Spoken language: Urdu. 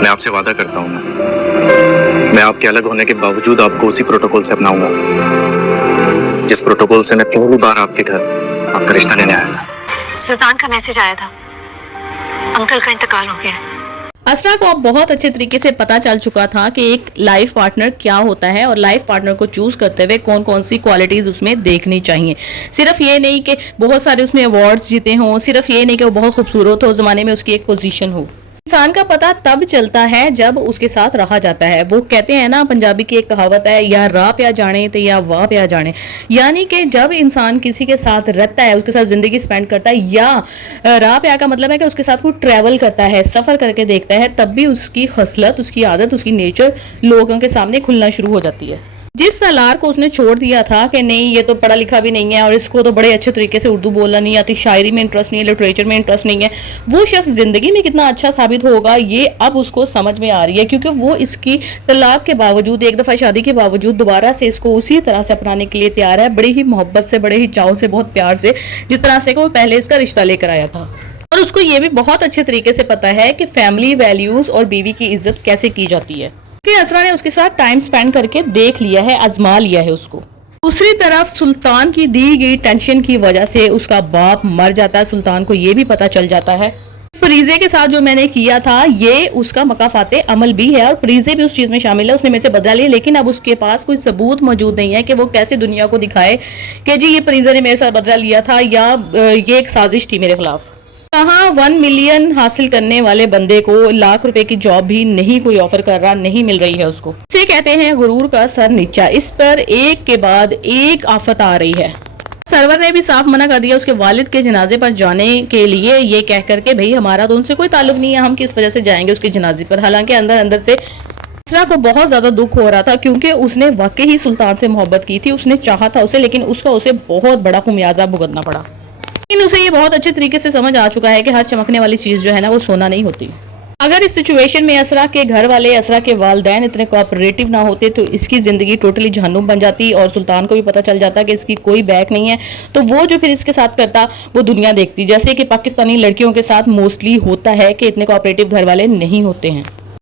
میں آپ سے وعدہ کرتا ہوں میں آپ کے الگ ہونے کے باوجود آپ کو اسی پروٹوکول سے اپناؤں گا جس پروٹوکول سے میں پہلی بار آپ کے گھر آپ کا رشتہ لینے آیا تھا۔ سلطان کا میسج آیا تھا، انکل کا انتقال ہو گیا ہے۔ اسرا کو اب بہت اچھے طریقے سے پتا چل چکا تھا کہ ایک لائف پارٹنر کیا ہوتا ہے اور لائف پارٹنر کو چوز کرتے ہوئے کون کون سی کوالٹیز اس میں دیکھنی چاہیے۔ صرف یہ نہیں کہ بہت سارے اس میں ایوارڈز جیتے ہوں، صرف یہ نہیں کہ وہ بہت خوبصورت ہو، زمانے میں اس کی ایک پوزیشن ہو۔ انسان کا پتہ تب چلتا ہے جب اس کے ساتھ رہا جاتا ہے۔ وہ کہتے ہیں نا، پنجابی کی ایک کہاوت ہے، یا راہ پہ جانے تے یا واہ پہ جانے، یعنی کہ جب انسان کسی کے ساتھ رہتا ہے، اس کے ساتھ زندگی سپینڈ کرتا ہے، یا راہ پہ کا مطلب ہے کہ اس کے ساتھ کوئی ٹریول کرتا ہے، سفر کر کے دیکھتا ہے، تب بھی اس کی خصلت، اس کی عادت، اس کی نیچر لوگوں کے سامنے کھلنا شروع ہو جاتی ہے۔ جس سالار کو اس نے چھوڑ دیا تھا کہ نہیں یہ تو پڑھا لکھا بھی نہیں ہے اور اس کو تو بڑے اچھے طریقے سے اردو بولنا نہیں آتی، شاعری میں انٹرسٹ نہیں ہے، لٹریچر میں انٹرسٹ نہیں ہے، وہ شخص زندگی میں کتنا اچھا ثابت ہوگا یہ اب اس کو سمجھ میں آ رہی ہے، کیونکہ وہ اس کی طلاق کے باوجود، ایک دفعہ شادی کے باوجود دوبارہ سے اس کو اسی طرح سے اپنانے کے لیے تیار ہے، بڑی ہی محبت سے، بڑے ہی چاؤ سے، بہت پیار سے، جس طرح سے وہ پہلے اس کا رشتہ لے کر آیا تھا۔ اور اس کو یہ بھی بہت اچھے طریقے سے پتا ہے کہ فیملی ویلیوز اور بیوی کی عزت کیسے کی جاتی ہے، کیونکہ اسرا نے اس کے ساتھ ٹائم سپینڈ کر کے دیکھ لیا ہے، آزما لیا ہے اس کو۔ دوسری طرف سلطان کی دی گئی ٹینشن کی وجہ سے اس کا باپ مر جاتا ہے، سلطان کو یہ بھی پتا چل جاتا ہے فریضے کے ساتھ جو میں نے کیا تھا یہ اس کا مکافات عمل بھی ہے اور فریضے بھی اس چیز میں شامل ہے، اس نے میرے سے بدلا لیا، لیکن اب اس کے پاس کوئی ثبوت موجود نہیں ہے کہ وہ کیسے دنیا کو دکھائے کہ جی یہ فریضے نے میرے ساتھ بدلا لیا تھا یا یہ ایک سازش تھی میرے خلاف۔ کہاں 1 ملین حاصل کرنے والے بندے کو لاکھ روپے کی جاب بھی نہیں کوئی آفر کر رہا، نہیں مل رہی ہے اس کو۔ اسے کہتے ہیں غرور کا سر نیچا، اس پر ایک کے بعد ایک آفت آ رہی ہے۔ سرور نے بھی صاف منع کر دیا اس کے والد کے جنازے پر جانے کے لیے، یہ کہہ کر کے بھئی ہمارا تو ان سے کوئی تعلق نہیں ہے، ہم کس وجہ سے جائیں گے اس کے جنازے پر۔ حالانکہ اندر اندر سے اسرا کو بہت زیادہ دکھ ہو رہا تھا، کیونکہ اس نے واقعی ہی سلطان سے محبت کی تھی، اس نے چاہا تھا اسے، لیکن اس کا اسے بہت بڑا خمیازہ بھگتنا پڑا۔ لیکن اسے یہ بہت اچھے طریقے سے سمجھ آ چکا ہے کہ ہر چمکنے والی چیز جو ہے نا وہ سونا نہیں ہوتی۔ اگر اس سچویشن میں اسرا کے گھر والے، اسرا کے والدین اتنے کوآپریٹو نہ ہوتے تو اس کی زندگی ٹوٹلی جہنم بن جاتی اور سلطان کو بھی پتہ چل جاتا کہ اس کی کوئی بیک نہیں ہے، تو وہ جو پھر اس کے ساتھ کرتا وہ دنیا دیکھتی، جیسے کہ پاکستانی لڑکیوں کے ساتھ موسٹلی ہوتا ہے کہ اتنے کوآپریٹو گھر والے نہیں ہوتے ہیں۔